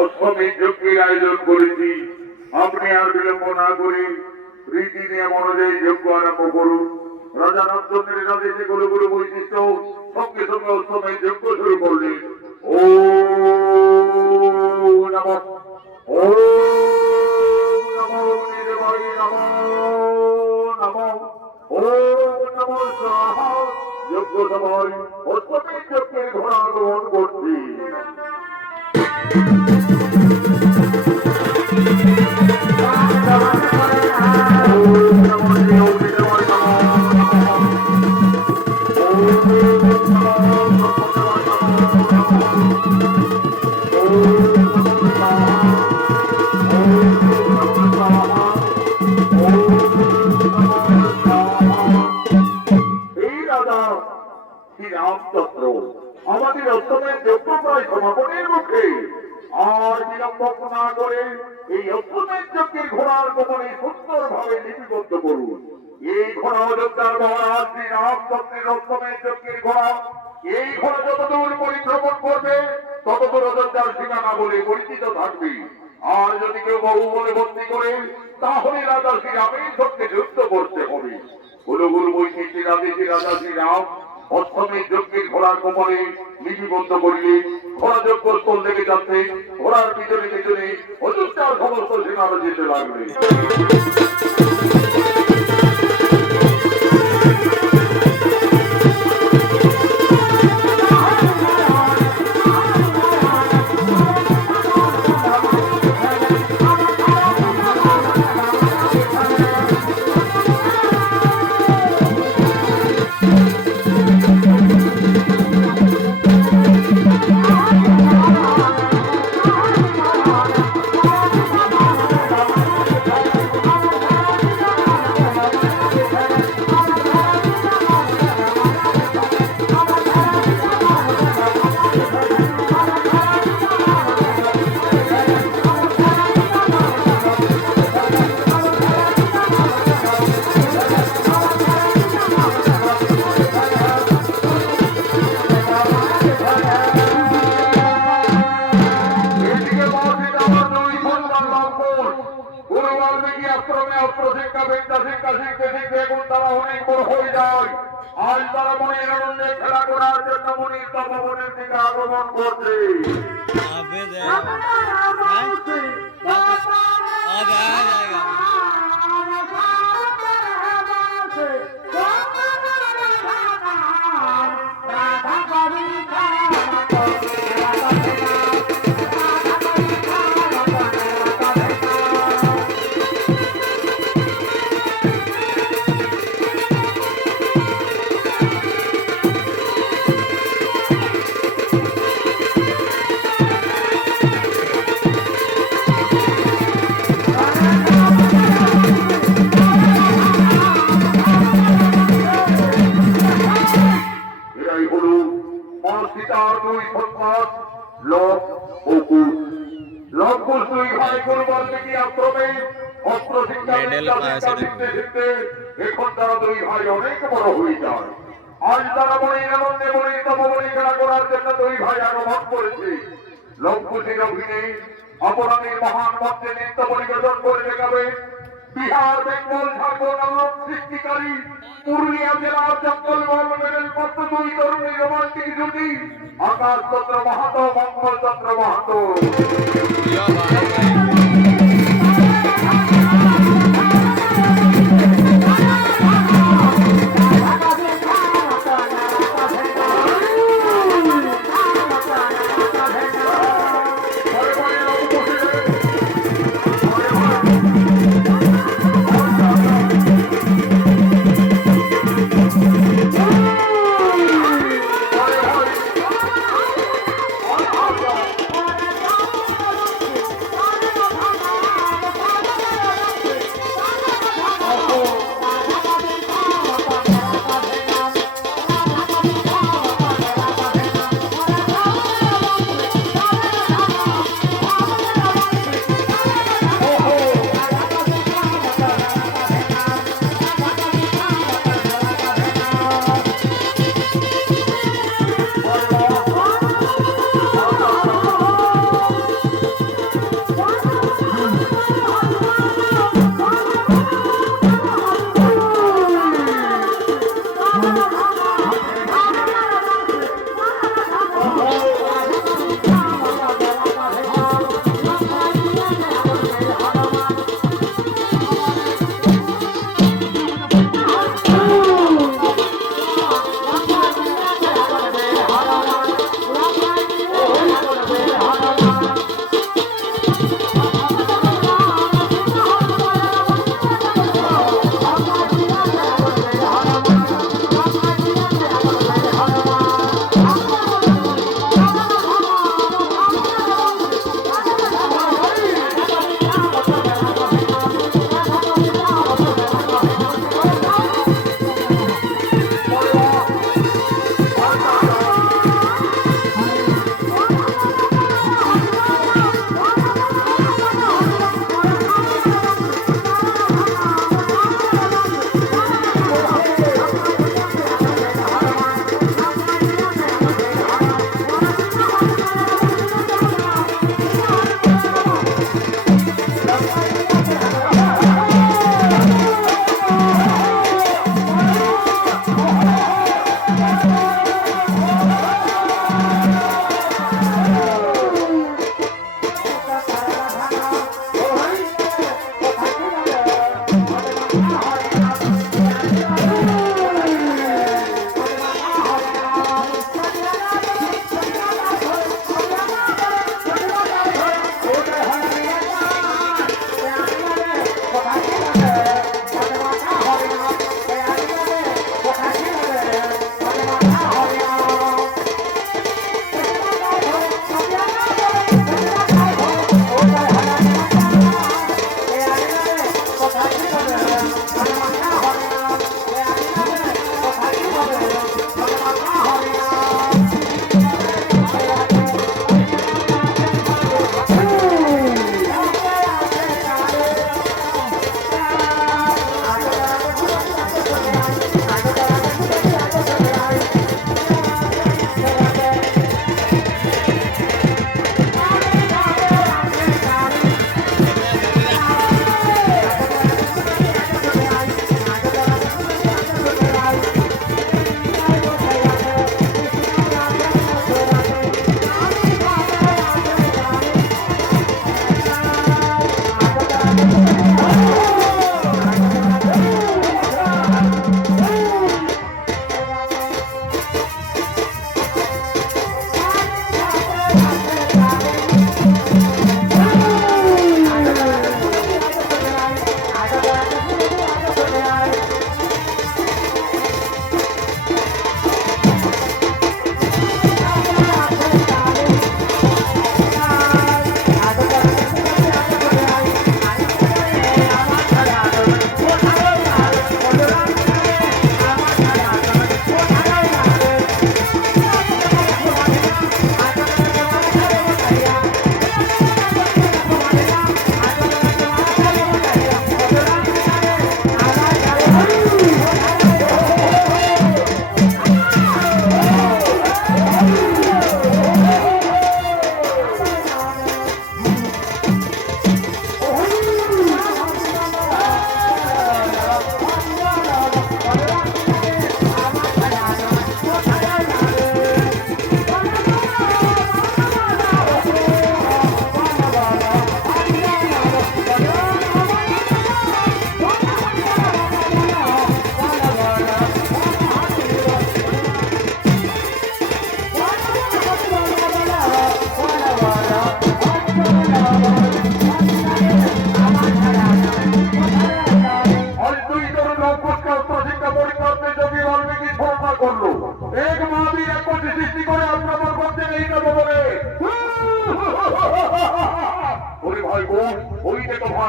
অষ্টমীর যজ্ঞের আয়োজন করেছি। আপনি আর বিলম্ব না করে রীতি নিয়ম অনুযায়ী যজ্ঞ আরম্ভ করুন। রাজা নন্দনের আদেশে গুলো গুলো বৈশিষ্ট্য সঙ্গে সঙ্গে অষ্টমীর যজ্ঞ শুরু করলেন। ও নমঃ ও নমঃ নির্বাই নমঃ নমঃ ও নমঃ স্বাহা। যজ্ঞ সভায় অষ্টমীর যজ্ঞের ঘোড়া আগমন করছি। আমাদের অষ্টমের যজ্ঞ প্রায় সমাপনের মুখে। আর বিলম্ব না করে এই অষ্টমের যজ্ঞের ঘোড়ার কবলে সুন্দর ভাবে লিপিবদ্ধ করুন। এই ঘোড়া অযোধ্যার মহারাজ শ্রী রামচন্দ্রের অষ্টমের যজ্ঞের ঘোড়া। এই ঘোড়া যতদূর পরিভ্রমণ করবে ততদূর অযোধ্যার সীমানা বলে পরিচিত থাকবে। আর যদি কেউ বহু বলে বন্দী করে তাহলে রাজা শ্রীরামের সঙ্গে যুদ্ধ করতে হবে। কুলগুরু বৈশিষ্ট্যের আদেশে রাজা শ্রীরাম অষ্টমীর যজ্ঞের ঘোড়ার কপালে লিপিবদ্ধ করিলে ঘোড়া যজ্ঞ স্থল থেকে যাচ্ছে। ঘোড়ার পিছনে পিছনে অযোধ্যার সমস্ত সেনারা যেতে লাগবে। আজ তারা মনের আনন্দে খেলা করার জন্য মনির তপবনের দিকে আগমন করছে। এখন তারা দুই ভাই অনেক বড় হয়ে যায়। আজ তারা মনির আনন্দে মনির তপবনে খেলা করার জন্য দুই ভাই আগমন করেছে। লঙ্কুশের অভিনয়ে অপরাধীর মহান মঞ্চে নৃত্য পরিবেশন করে দেখাবে বিহার, বেঙ্গল, ঝাড়খণ্ড সৃষ্টিকারী পুরুলিয়া জেলার জঙ্গলমহল মেডেল প্রাপ্ত দুই তরুণী রোমান্টিক জুটি আকাশ চন্দ্র মাহাতো, মঙ্গল চন্দ্র মাহাতো।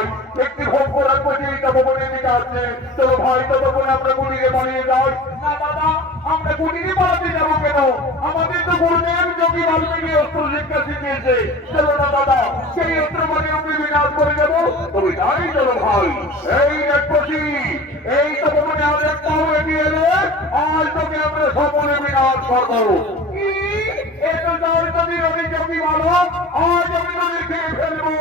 ভাই একটি ভোগ করার প্রতিযোগিতা ভবনের দিকে আসছে। চলো ভাই ততক্ষণ আমরা কুটিরে পালিয়ে যাই। না দাদা, আমরা কুটিরে পালাতে যাবো কেন? আমাদের তো গুরুদেব যোগী বাল্মীকি অস্ত্র শিক্ষা শিখিয়েছে। চলো না দাদা, সেই অস্ত্র মানে আমরা বিনাশ করে যাবো। তবে তাই চলো ভাই। এই রাক্ষসী, এই তো ভবনে আর একটাও এগিয়ে এলে আজ তোকে আমরা সকলে বিনাশ করবো। কি? এটা তার নদীর অনেক যোগী বালক, আজ আমি নদী খেয়ে ফেলবো।